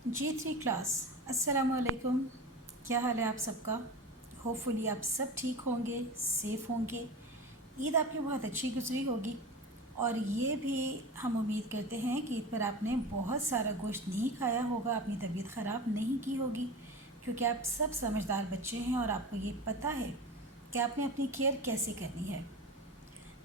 G3 class अस्सलाम वालेकुम। क्या हाल है आप सबका? होपफुली आप सब ठीक होंगे, सेफ़ होंगे। ईद आपकी बहुत अच्छी गुजरी होगी और ये भी हम उम्मीद करते हैं कि ईद पर आपने बहुत सारा गोश्त नहीं खाया होगा, अपनी तबीयत ख़राब नहीं की होगी, क्योंकि आप सब समझदार बच्चे हैं और आपको ये पता है कि आपने अपनी केयर कैसे करनी है।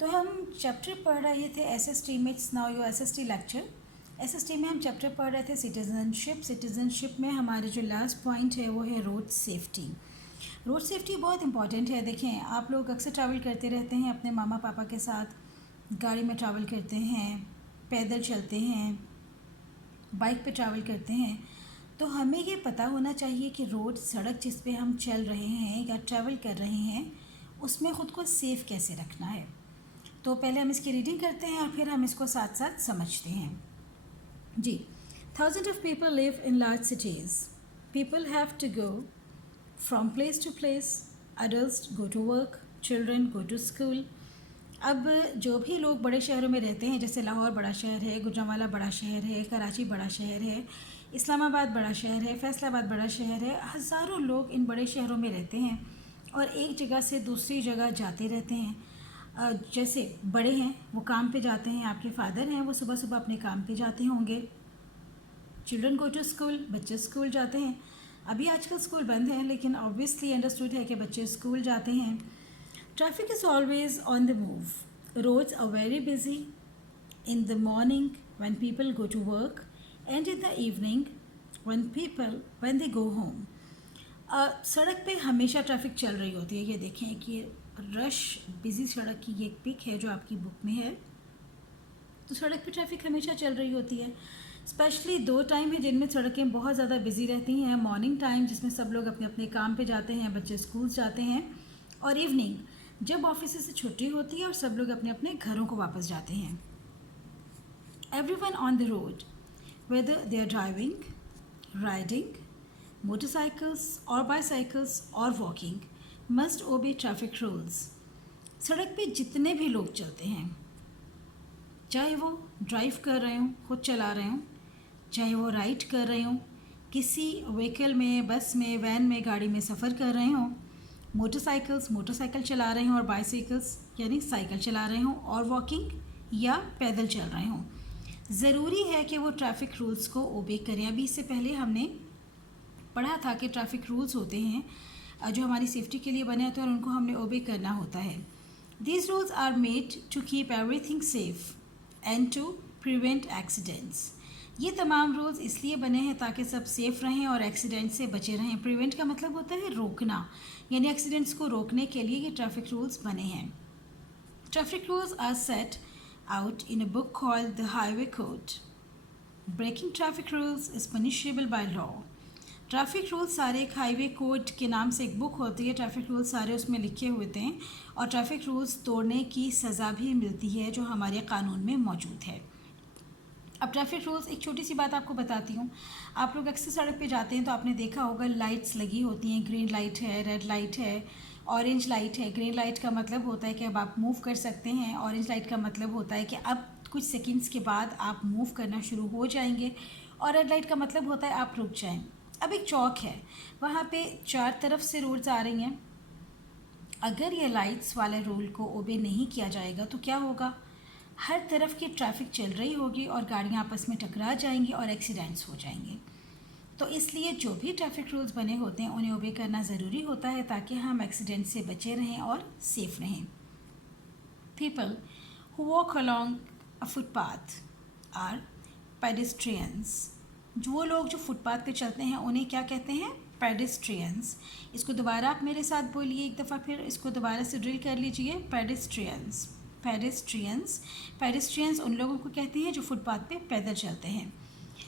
तो हम चैप्टर पढ़ रहे थे SST में, it's now your SST lecture. SST में हम चैप्टर पढ़ रहे थे सिटीज़नशिप में हमारे जो लास्ट पॉइंट है वो है रोड सेफ्टी। रोड सेफ्टी बहुत इंपॉर्टेंट है। देखें, आप लोग अक्सर ट्रैवल करते रहते हैं अपने मामा पापा के साथ, गाड़ी में ट्रैवल करते हैं, पैदल चलते हैं, बाइक पे ट्रैवल करते हैं। तो हमें ये पता होना चाहिए कि रोड, सड़क जिस पे हम चल रहे हैं या ट्रैवल कर रहे हैं, उसमें ख़ुद को सेफ़ कैसे रखना है। तो पहले हम इसकी रीडिंग करते हैं और फिर हम इसको साथ साथ समझते हैं। जी, thousand of people live in large cities. People have to go from place to place. Adults go to work, children go to school. अब जो भी लोग बड़े शहरों में रहते हैं, जैसे लाहौर बड़ा शहर है, गुजरांवाला बड़ा शहर है, कराची बड़ा शहर है, इस्लामाबाद बड़ा शहर है, फैसलाबाद बड़ा शहर है, हज़ारों लोग इन बड़े शहरों में रहते हैं और एक जगह से दूसरी जगह जाते रहते हैं। जैसे बड़े हैं वो काम पे जाते हैं, आपके फादर हैं वो सुबह सुबह अपने काम पे जाते होंगे। चिल्ड्रन गो टू स्कूल, बच्चे स्कूल जाते हैं। अभी आजकल स्कूल बंद हैं, लेकिन ऑब्वियसली अंडरस्टूड है कि बच्चे स्कूल जाते हैं। Traffic is always on the move. Roads are very busy in the morning when people go to work and in the evening when they go home. सड़क पे हमेशा ट्रैफिक चल रही होती है। ये देखें कि रश बिज़ी सड़क की ये पिक है जो आपकी बुक में है। तो सड़क पे ट्रैफिक हमेशा चल रही होती है। स्पेशली दो टाइम है जिनमें सड़कें बहुत ज़्यादा बिज़ी रहती हैं। मॉर्निंग टाइम जिसमें सब लोग अपने अपने काम पे जाते हैं, बच्चे स्कूल जाते हैं, और इवनिंग जब ऑफिस से छुट्टी होती है और सब लोग अपने अपने घरों को वापस जाते हैं। Everyone on the road, whether they are driving, riding, motorcycles or bicycles or walking must obey traffic rules। सड़क पे जितने भी लोग चलते हैं, चाहे वो ड्राइव कर रहे हों, खुद चला रहे हों, चाहे वो राइड कर रहे हों, किसी व्हीकल में, बस में, वैन में, गाड़ी में सफ़र कर रहे हों, मोटरसाइकिल चला रहे हों और बाइसाइकिल्स यानी साइकिल चला रहे हों, और वॉकिंग या पैदल चल रहे हों, ज़रूरी है कि वो ट्रैफिक रूल्स को ओबे करें। अभी इससे पहले हमने पढ़ा था कि ट्रैफिक रूल्स होते हैं जो हमारी सेफ्टी के लिए बने होते हैं और उनको हमने ओबे करना होता है। These rules are made to keep everything safe and to prevent accidents. ये तमाम रूल्स इसलिए बने हैं ताकि सब सेफ़ रहें और एक्सीडेंट से बचे रहें। प्रिवेंट का मतलब होता है रोकना, यानी एक्सीडेंट्स को रोकने के लिए ये ट्रैफिक रूल्स बने हैं। Traffic rules are set out in a book called the highway code. Breaking traffic rules is punishable by law. Traffic rules सारे एक हाईवे कोड के नाम से एक बुक होती है। ट्रैफिक रूल्स सारे उसमें लिखे हुए थे और ट्रैफिक रूल्स तोड़ने की सज़ा भी मिलती है जो हमारे कानून में मौजूद है। अब ट्रैफिक रूल्स, एक छोटी सी बात आपको बताती हूँ। आप लोग अक्सर सड़क पे जाते हैं तो आपने देखा होगा लाइट्स लगी होती हैं। ग्रीन लाइट है, रेड लाइट है, ऑरेंज लाइट है। ग्रीन लाइट का मतलब होता है कि अब आप मूव कर सकते हैं। ऑरेंज लाइट का मतलब होता है कि अब कुछ सेकेंड्स के बाद आप मूव करना शुरू हो जाएंगे, और रेड लाइट का मतलब होता है आप रुक जाएं। अब एक चौक है, वहाँ पे चार तरफ से रोड्स आ रही हैं। अगर ये लाइट्स वाले रूल को ओबे नहीं किया जाएगा तो क्या होगा? हर तरफ की ट्रैफिक चल रही होगी और गाड़ियाँ आपस में टकरा जाएंगी और एक्सीडेंट्स हो जाएंगे। तो इसलिए जो भी ट्रैफिक रूल्स बने होते हैं उन्हें ओबे करना ज़रूरी होता है ताकि हम एक्सीडेंट से बचे रहें और सेफ रहें। People who walk along a footpath are pedestrians. वो लोग जो फुटपाथ पे चलते हैं उन्हें क्या कहते हैं? पेडेस्ट्रियंस। इसको दोबारा आप मेरे साथ बोलिए एक दफ़ा, फिर इसको दोबारा से ड्रिल कर लीजिए। Pedestrians, pedestrians. पेडेस्ट्रियंस उन लोगों को कहते हैं जो फुटपाथ पे पैदल चलते हैं।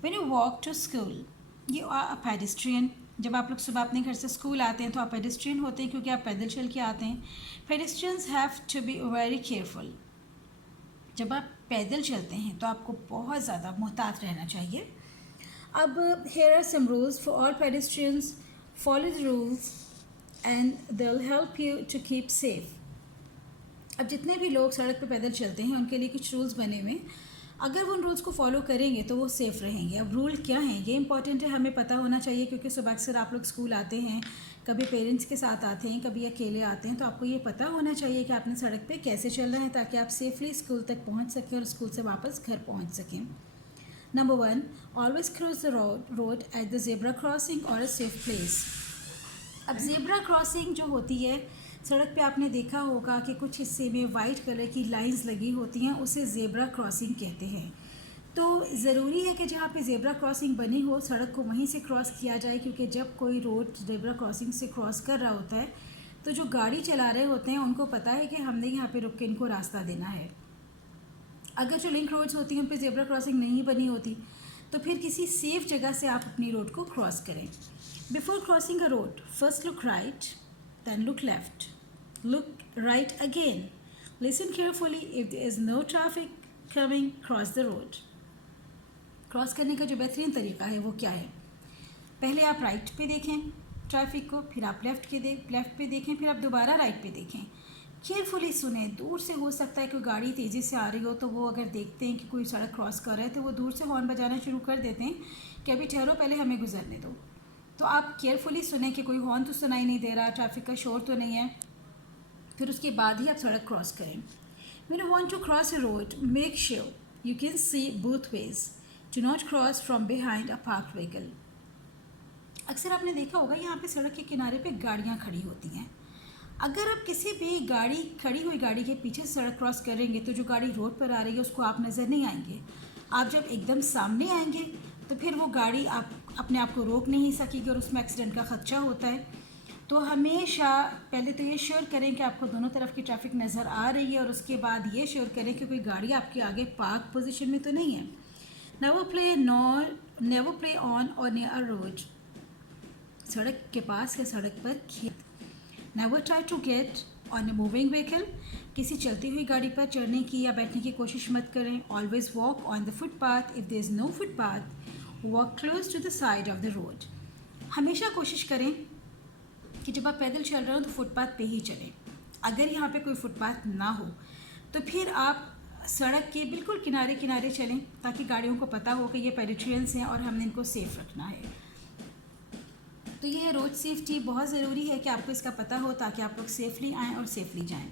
When you walk to school you are a pedestrian. जब आप लोग सुबह अपने घर से स्कूल आते हैं तो आप पेडेस्ट्रियन होते हैं क्योंकि आप पैदल चल के आते हैं। Pedestrians have to be very careful. जब आप पैदल चलते हैं तो आपको बहुत ज़्यादा मुहतात रहना चाहिए। अब here are some rules for all pedestrians. Follow the rules and they'll help you to keep safe. अब जितने भी लोग सड़क पे पैदल चलते हैं उनके लिए कुछ रूल्स बने हुए। अगर वो उन रूल्स को फॉलो करेंगे तो वो सेफ़ रहेंगे। अब रूल क्या हैं ये इंपॉर्टेंट है, हमें पता होना चाहिए, क्योंकि सुबह अक्सर आप लोग स्कूल आते हैं, कभी पेरेंट्स के साथ आते हैं, कभी अकेले आते हैं, तो आपको ये पता होना चाहिए कि आपने सड़क पे कैसे चल रहे हैं ताकि आप सेफली स्कूल तक पहुंच सकें और स्कूल से वापस घर पहुंच सकें। Number 1, always cross the road at the zebra crossing और अ सेफ प्लेस। अब ज़ेब्रा क्रॉसिंग जो होती है, सड़क पे आपने देखा होगा कि कुछ हिस्से में वाइट कलर की लाइंस लगी होती हैं, उसे ज़ेब्रा क्रॉसिंग कहते हैं। तो ज़रूरी है कि जहाँ पे ज़ेब्रा क्रॉसिंग बनी हो सड़क को वहीं से क्रॉस किया जाए, क्योंकि जब कोई रोड ज़ेब्रा क्रॉसिंग से क्रॉस कर रहा होता है तो जो गाड़ी चला रहे होते हैं उनको पता है कि हमने यहाँ पे रुक के इनको रास्ता देना है। अगर जो लिंक रोड्स होती हैं उन पर ज़ेब्रा क्रॉसिंग नहीं बनी होती तो फिर किसी सेफ जगह से आप अपनी रोड को क्रॉस करें। Before crossing a road, first look right, then look left, look right again, listen carefully, if there is no traffic coming, cross the road. Cross करने का जो बेहतरीन तरीका है वो क्या है, पहले आप राइट पे देखें ट्रैफिक को, फिर आप लेफ़्ट पे देखें, फिर आप दोबारा राइट पे देखें। केयरफुली सुने, दूर से हो सकता है कोई गाड़ी तेज़ी से आ रही हो तो वो अगर देखते हैं कि कोई सड़क क्रॉस कर रहा है तो वो दूर से हॉर्न बजाना शुरू कर देते हैं कि अभी ठहरो, पहले हमें गुजरने दो। तो आप केयरफुली सुने कि कोई हॉर्न तो सुनाई नहीं दे रहा, ट्रैफिक का शोर तो नहीं है, फिर उसके बाद ही आप सड़क क्रॉस करें। When you want to cross a road, make sure you can see both ways. Do not cross from behind a parked vehicle. अक्सर आपने देखा होगा यहाँ पे सड़क के किनारे पे गाड़ियाँ खड़ी होती हैं। अगर आप किसी भी खड़ी हुई गाड़ी के पीछे से सड़क क्रॉस करेंगे तो जो गाड़ी रोड पर आ रही है उसको आप नज़र नहीं आएंगे। आप जब एकदम सामने आएंगे तो फिर वो गाड़ी आप अपने आप को रोक नहीं सकेगी और उसमें एक्सीडेंट का खदशा होता है। तो हमेशा पहले तो ये श्योर करें कि आपको दोनों तरफ की ट्रैफिक नज़र आ रही है और उसके बाद ये श्योर करें कि कोई गाड़ी आपके आगे पार्क पोजीशन में तो नहीं है। Never play on or near a road, सड़क के पास या सड़क पर खेत। Never try to get on a moving vehicle, किसी चलती हुई गाड़ी पर चढ़ने की या बैठने की कोशिश मत करें। Always walk on the footpath, if there is no footpath walk close to the side of the road. हमेशा कोशिश करें कि जब आप पैदल चल रहे हो तो फुटपाथ पे ही चलें। अगर यहाँ पे कोई फुटपाथ ना हो तो फिर आप सड़क के बिल्कुल किनारे किनारे चलें ताकि गाड़ियों को पता हो कि ये पेडिट्रियंस हैं और हमने इनको सेफ़ रखना है। तो ये रोड सेफ्टी बहुत ज़रूरी है कि आपको इसका पता हो ताकि आप लोग सेफली आएँ और सेफली जाएँ।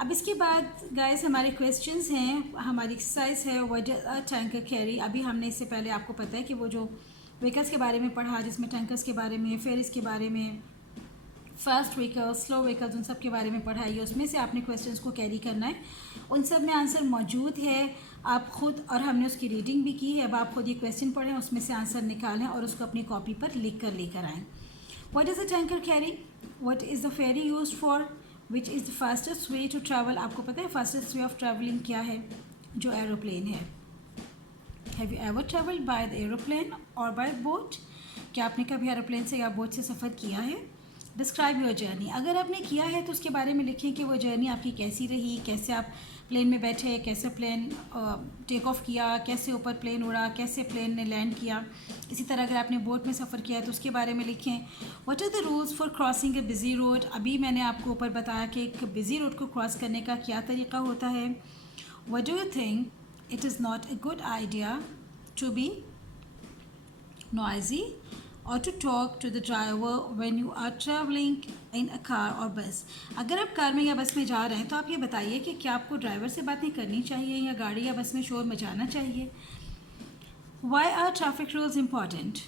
अब इसके बाद गाइस हमारे क्वेश्चंस हैं, हमारी एक्सरसाइज है what is a tanker carry. अभी हमने इससे पहले आपको पता है कि वो जो व्हीकल्स के बारे में पढ़ा, जिसमें टैंकर्स के बारे में, फेरीज के बारे में, फास्ट व्हीकल्स, स्लो व्हीकल्स, उन सब के बारे में पढ़ाई है। उसमें से आपने क्वेश्चंस को कैरी करना है, उन सब में आंसर मौजूद है आप खुद, और हमने उसकी रीडिंग भी की है। अब आप खुद ये क्वेश्चन पढ़ें, उसमें से आंसर निकालें और उसको अपनी कॉपी पर लिख कर लेकर आएँ। What is a tanker carry, what is the ferry used for, which is the fastest way to travel. आपको पता है फास्टेस्ट वे ऑफ ट्रैवलिंग क्या है, जो एरोप्लेन है। Have you ever travelled by the aeroplane और बाय बोट, क्या आपने कभी एरोप्लेन से या बोट से सफ़र किया है। डिस्क्राइब योर जर्नी, अगर आपने किया है तो उसके बारे में लिखें कि वो जर्नी आपकी कैसी रही, कैसे आप प्लेन में बैठे, कैसे प्लेन टेक ऑफ किया, कैसे ऊपर प्लेन उड़ा, कैसे प्लेन ने लैंड किया। इसी तरह अगर आपने बोट में सफ़र किया है तो उसके बारे में लिखें। What are the rules for crossing a busy road, अभी मैंने आपको ऊपर बताया कि एक बिजी रोड को क्रॉस करने का क्या तरीका होता है। What do you think it is not a good idea to be noisy or to talk to the driver when you are traveling in a car or bus। अगर आप car में या बस में जा रहे हैं तो आप ये बताइए कि क्या आपको ड्राइवर से बातें करनी चाहिए या गाड़ी या बस में शोर मचाना चाहिए। Why are traffic rules important?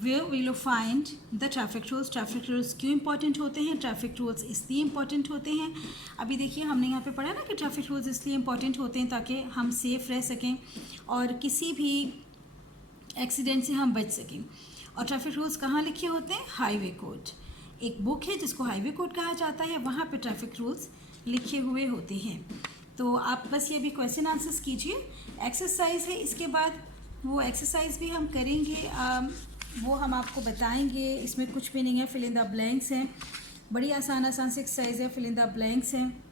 Where will you find the traffic rules? Traffic rules क्यों इंपॉर्टेंट होते हैं, ट्रैफिक रूल्स इसलिए इंपॉर्टेंट होते हैं। अभी देखिए हमने यहाँ पे पढ़ा ना कि ट्रैफिक रूल्स इसलिए इंपॉर्टेंट होते हैं ताकि हम सेफ़ रह सकें और किसी भी एक्सीडेंट से हम बच सकें। और ट्रैफिक रूल्स कहाँ लिखे होते हैं, हाईवे कोड। एक बुक है जिसको हाईवे कोड कहा जाता है, वहाँ पे ट्रैफिक रूल्स लिखे हुए होते हैं। तो आप बस ये भी क्वेश्चन आंसर्स कीजिए। एक्सरसाइज है, इसके बाद वो एक्सरसाइज भी हम करेंगे, वो हम आपको बताएंगे। इसमें कुछ भी नहीं है, फिल इन द ब्लैंक्स हैं, बड़ी आसान आसान से एक्सरसाइज है, फिल इन द ब्लैंक्स हैं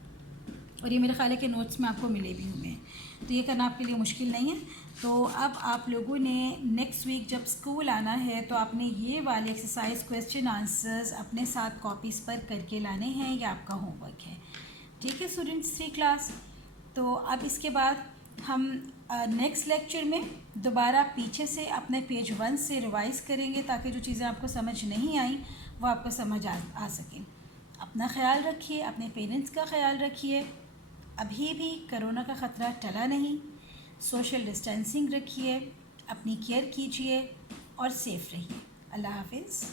और ये मेरे ख्याल है कि नोट्स में आपको मिले भी होंगे, तो ये करना आपके लिए मुश्किल नहीं है। तो अब आप लोगों ने नेक्स्ट वीक जब स्कूल आना है तो आपने ये वाले एक्सरसाइज क्वेश्चन आंसर्स अपने साथ कॉपीज़ पर करके लाने हैं, ये आपका होमवर्क है। ठीक है स्टूडेंट्स, 3 क्लास। तो अब इसके बाद हम नेक्स्ट लेक्चर में दोबारा पीछे से अपने पेज 1 से रिवाइज़ करेंगे ताकि जो चीज़ें आपको समझ नहीं आई वो आपको समझ आ सकें। अपना ख्याल रखिए, अपने पेरेंट्स का ख्याल रखिए। अभी भी कोरोना का ख़तरा टला नहीं। सोशल डिस्टेंसिंग रखिए, अपनी केयर कीजिए और सेफ़ रहिए। अल्लाह हाफ़िज़।